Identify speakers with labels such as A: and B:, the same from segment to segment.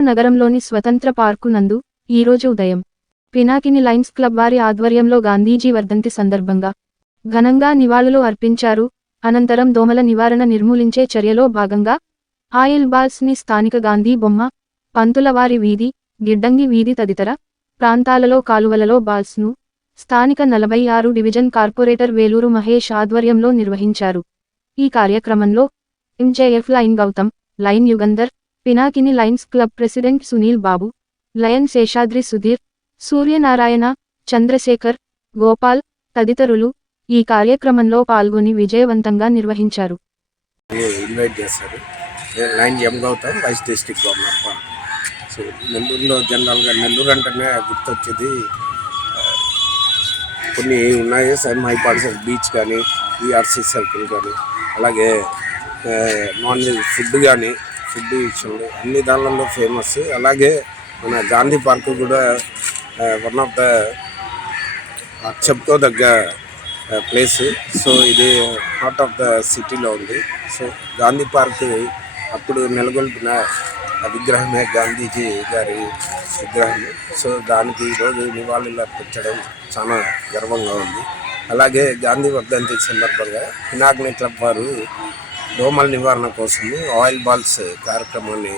A: నగరంలోని స్వతంత్ర పార్కు నందు ఈరోజు ఉదయం పినాకిని లైన్స్ క్లబ్ వారి ఆధ్వర్యంలో గాంధీజీ వర్ధంతి సందర్భంగా ఘనంగా నివాళులు అర్పించారు. అనంతరం దోమల నివారణ నిర్మూలించే చర్యలో భాగంగా ఆయిల్ బాల్స్ని స్థానిక గాంధీ బొమ్మ పంతులవారి వీధి గిడ్డంగి వీధి తదితర ప్రాంతాలలో కాలువలలో బాల్స్ను స్థానిక నలభై ఆరు డివిజన్ కార్పొరేటర్ వేలూరు మహేష్ ఆధ్వర్యంలో నిర్వహించారు. ఈ కార్యక్రమంలో MJF lion Gautam lion Yugandhar Pinakini Lions club president Suneel Babu lion Seshadri Sudheer Suryanarayana Chandrasekhar Gopal తదితరులు ఈ కార్యక్రమంలో పాల్గొని విజయవంతంగా నిర్వహించారు.
B: ఇన్వైట్ చేశారు lion M Gautam vice district governor so నెల్లూరులో జనరల్గా నెల్లూరు అంటేనే గుర్తొచ్చేది కొన్ని ఉన్నాయి సెమ్ హైపాడ్స్ బీచ్ కానీ ఈఆర్సీ సర్కిల్ కానీ అలాగే నాన్ వెజ్ ఫుడ్ కానీ ఫుడ్ ఇచ్చింది. అన్ని దానిలలో ఫేమస్ అలాగే మన గాంధీ పార్క్ కూడా వన్ ఆఫ్ ద చెప్పుకోదగ్గ ప్లేస్ సో ఇది హార్ట్ ఆఫ్ ద సిటీలో ఉంది. సో గాంధీ పార్క్ అప్పుడు నెలకొల్పిన విగ్రహమే గాంధీజీ గారి విగ్రహం సో దానికి ఈరోజు నివాళులు అర్పించడం చాలా గర్వంగా ఉంది. అలాగే గాంధీ వర్ధంతి సందర్భంగా పినాగ్ని క్లబ్ వారు దోమల నివారణ కోసం ఆయిల్ బాల్స్ కార్యక్రమాన్ని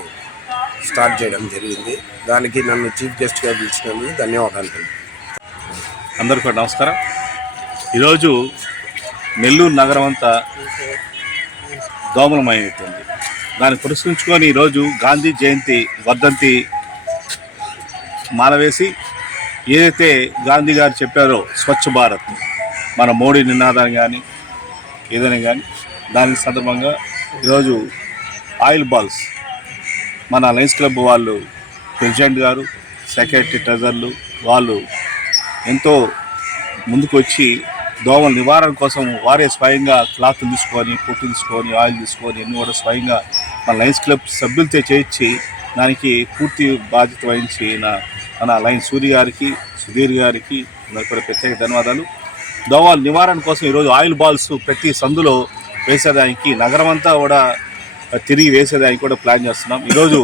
B: స్టార్ట్ చేయడం జరిగింది. దానికి నన్ను చీఫ్ గెస్ట్గా పిలిచినందుకు ధన్యవాదాలు.
C: అందరికీ నమస్కారం. ఈరోజు నెల్లూరు నగరం అంతా దోమలమయమవుతుంది దాన్ని పురస్కరించుకొని ఈరోజు గాంధీ జయంతి వర్ధంతి మాలవేసి ఏదైతే గాంధీ గారు చెప్పారో స్వచ్ఛ భారత్ మన మోడీ నినాదాన్ని కానీ ఏదైనా కానీ దాని సందర్భంగా ఈరోజు ఆయిల్ బాల్స్ మన లయన్స్ క్లబ్ వాళ్ళు ప్రెసిడెంట్ గారు సెక్రటరీ ట్రెజర్లు వాళ్ళు ఎంతో ముందుకొచ్చి దోమల నివారణ కోసం వారే స్వయంగా క్లాత్ తీసుకొని పొట్టు తీసుకొని ఆయిల్ తీసుకొని అన్ని కూడా స్వయంగా మన లయన్స్ క్లబ్ సభ్యులతో చేయించి దానికి పూర్తి బాధ్యత వహించి నా మన లయన్ సూర్య గారికి సుధీర్ గారికి కూడా ప్రత్యేక ధన్యవాదాలు. దోమల నివారణ కోసం ఈరోజు ఆయిల్ బాల్స్ ప్రతి సందులో వేసేదానికి నగరం అంతా కూడా తిరిగి వేసేదానికి కూడా ప్లాన్ చేస్తున్నాం. ఈరోజు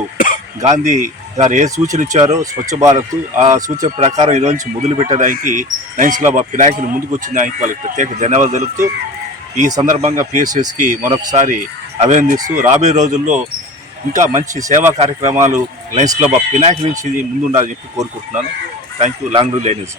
C: గాంధీ గారు ఏ సూచన ఇచ్చారో స్వచ్ఛ భారత్ ఆ సూచన ప్రకారం ఈరోజు నుంచి మొదలు పెట్టడానికి లయన్స్ క్లబ్ ఆఫ్ పినాయకుని ముందుకు వచ్చిందానికి వాళ్ళకి ప్రత్యేక ధన్యవాదాలు తెలుపుతూ ఈ సందర్భంగా పిఎస్ఎస్కి మరొకసారి అభినందిస్తూ రాబోయే రోజుల్లో ఇంకా మంచి సేవా కార్యక్రమాలు లయన్స్ క్లబ్ ఆఫ్ పినాకి నుంచి ముందుండాలని చెప్పి కోరుకుంటున్నాను. థ్యాంక్ యూ లాంగ్ రూ లైనిస్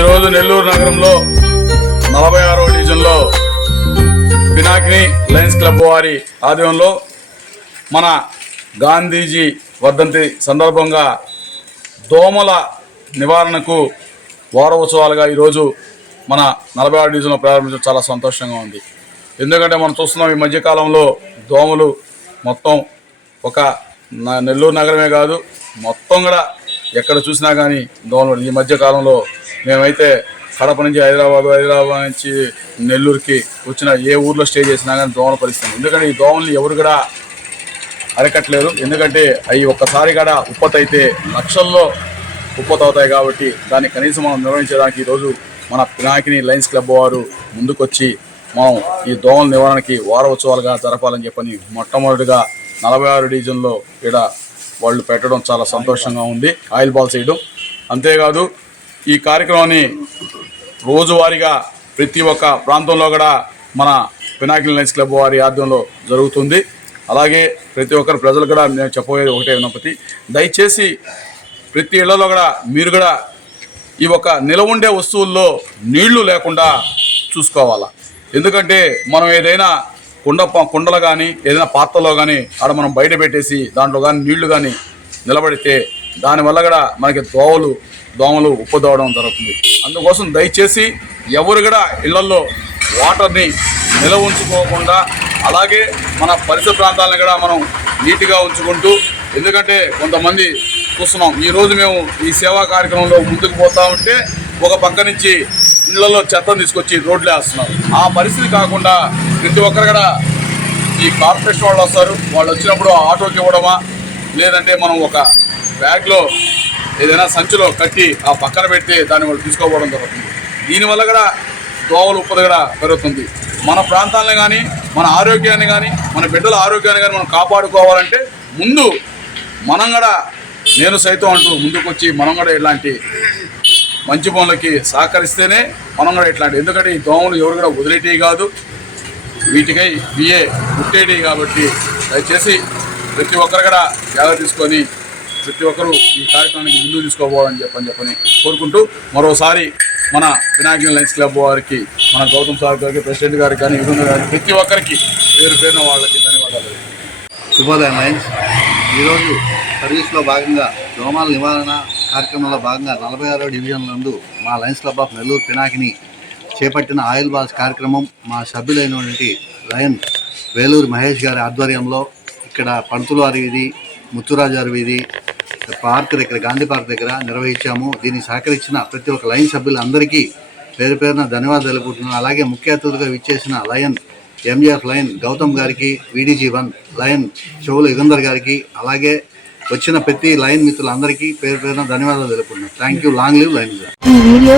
D: ఈరోజు నెల్లూరు నగరంలో నలభై ఆరో డివిజన్లో పినాకిని లయన్స్ క్లబ్ వారి ఆధ్వర్యంలో మన గాంధీజీ వర్ధంతి సందర్భంగా దోమల నివారణకు వారోత్సవాలుగా ఈరోజు మన నలభై ఆరు డివిజన్లో ప్రారంభించడం చాలా సంతోషంగా ఉంది. ఎందుకంటే మనం చూస్తున్నాం ఈ మధ్యకాలంలో దోమలు మొత్తం ఒక న- నెల్లూరు నగరమే కాదు మొత్తం కూడా ఎక్కడ చూసినా కానీ దోమలు ఈ మధ్య కాలంలో మేమైతే కడప నుంచి హైదరాబాద్ హైదరాబాద్ నుంచి నెల్లూరుకి వచ్చిన ఏ ఊర్లో స్టే చేసినా కానీ దోమల పరిస్థితి. ఎందుకంటే ఈ దోమల్ని ఎవరు కూడా అరికట్టలేరు. ఎందుకంటే అవి ఒక్కసారి కూడా ఉప్పత అయితే లక్షల్లో ఉప్పత అవుతాయి కాబట్టి దాన్ని కనీసం మనం నిర్వహించడానికి ఈరోజు మన పినాకిని లయన్స్ క్లబ్ వారు ముందుకొచ్చి మనం ఈ దోమల నివారణకి వారోత్సవాలుగా జరపాలని చెప్పని మొట్టమొదటిగా నలభై ఆరు డివిజన్లో ఇక్కడ వాళ్ళు పెట్టడం చాలా సంతోషంగా ఉంది. ఆయిల్ బాల్స్ వేయడం అంతేకాదు ఈ కార్యక్రమాన్ని రోజువారీగా ప్రతి ఒక్క ప్రాంతంలో కూడా మన పినాకిల్ లైన్స్ క్లబ్ వారి ఆధ్వర్యంలో జరుగుతుంది. అలాగే ప్రతి ఒక్కరు ప్రజలు కూడా నేను చెప్పబోయేది ఒకటే వినపతి. దయచేసి ప్రతి ఇళ్ళలో కూడా మీరు కూడా ఈ ఒక నిలవ ఉండే వస్తువుల్లో నీళ్ళు లేకుండా చూసుకోవాలా. ఎందుకంటే మనం ఏదైనా కుండ ప- కుండలు కానీ ఏదైనా పాత్రలో కానీ ఆడ మనం బయట పెట్టేసి దాంట్లో కానీ నీళ్ళు కానీ నిలబడితే దానివల్ల కూడా మనకి దోవలు దోమలు ఉప్పదోవడం జరుగుతుంది. అందుకోసం దయచేసి ఎవరు కూడా ఇళ్ళలో వాటర్ని నిల్వ ఉంచుకోకుండా అలాగే మన పరిసర ప్రాంతాలను కూడా మనం నీట్గా ఉంచుకుంటూ ఎందుకంటే కొంతమంది చూస్తున్నాం ఈరోజు మేము ఈ సేవా కార్యక్రమంలో ముందుకు పోతూ ఉంటే ఒక పక్క నుంచి ఇళ్ళలో చెత్తను తీసుకొచ్చి రోడ్లు వేస్తున్నారు ఆ పరిస్థితి కాకుండా ప్రతి ఒక్కరు కూడా ఈ కార్పొరేషన్ వాళ్ళు వస్తారు. వాళ్ళు వచ్చినప్పుడు ఆటోకి ఇవ్వడమా? లేదంటే మనం ఒక బ్యాగ్లో ఏదైనా సంచిలో కట్టి ఆ పక్కన పెడితే దాన్ని వాళ్ళు తీసుకోపోవడం జరుగుతుంది. దీనివల్ల కూడా దోవలు ఉప్పది కూడా పెరుగుతుంది. మన ప్రాంతాలను కానీ మన ఆరోగ్యాన్ని కానీ మన బిడ్డల ఆరోగ్యాన్ని కానీ మనం కాపాడుకోవాలంటే ముందు మనం కూడా నేను సైతం అంటూ ముందుకొచ్చి మనం కూడా ఇలాంటి మంచి పనులకి సహకరిస్తేనే మనం కూడా ఇట్లాంటి ఎందుకంటే ఈ దోమలు ఎవరు కూడా వదిలేటివి కాదు. వీటికై బిఏ పుట్టేటివి కాబట్టి దయచేసి ప్రతి ఒక్కరు కూడా జాగ్రత్త తీసుకొని ప్రతి ఒక్కరూ ఈ కార్యక్రమానికి ముందు తీసుకోబోవాలని చెప్పని చెప్పని కోరుకుంటూ మరోసారి మన వినాయక లైన్స్ క్లబ్ వారికి మన గౌతమ్ సార్ గారికి ప్రెసిడెంట్ గారికి కానీ విధంగా గారికి ప్రతి ఒక్కరికి పేరు పేరున వాళ్ళకి ధన్యవాదాలు.
E: శుభోదయం లైన్స్ ఈరోజు సర్వీస్లో భాగంగా దోమల నివారణ కార్యక్రమంలో భాగంగా నలభై ఆరో డివిజన్ నందు మా Lions club of Nellore Pinakini చేపట్టిన ఆయిల్ బాల్స్ కార్యక్రమం మా సభ్యులైనటువంటి లయన్ వేలూరు మహేష్ గారి ఆధ్వర్యంలో ఇక్కడ పంతులవారి వీధి ముత్తురాజారు వీధి పార్క్ దగ్గర గాంధీ పార్క్ దగ్గర నిర్వహించాము. దీన్ని సహకరించిన ప్రతి ఒక్క లైన్ సభ్యులందరికీ పేరు పేరున ధన్యవాదాలు తెలుపుతున్నాను. అలాగే ముఖ్య అతిథులుగా విచ్చేసిన లయన్ ఎంజిఎఫ్ లయన్ గౌతమ్ గారికి వీడీజీ వన్ లయన్ చెవులు యుగంధర్ గారికి అలాగే వచ్చిన ప్రతి లైన్ మిత్రులందరికీ పేరు పేరున ధన్యవాదాలు తెలుపుకున్నాను thank you long live line
A: ఈ వీడియో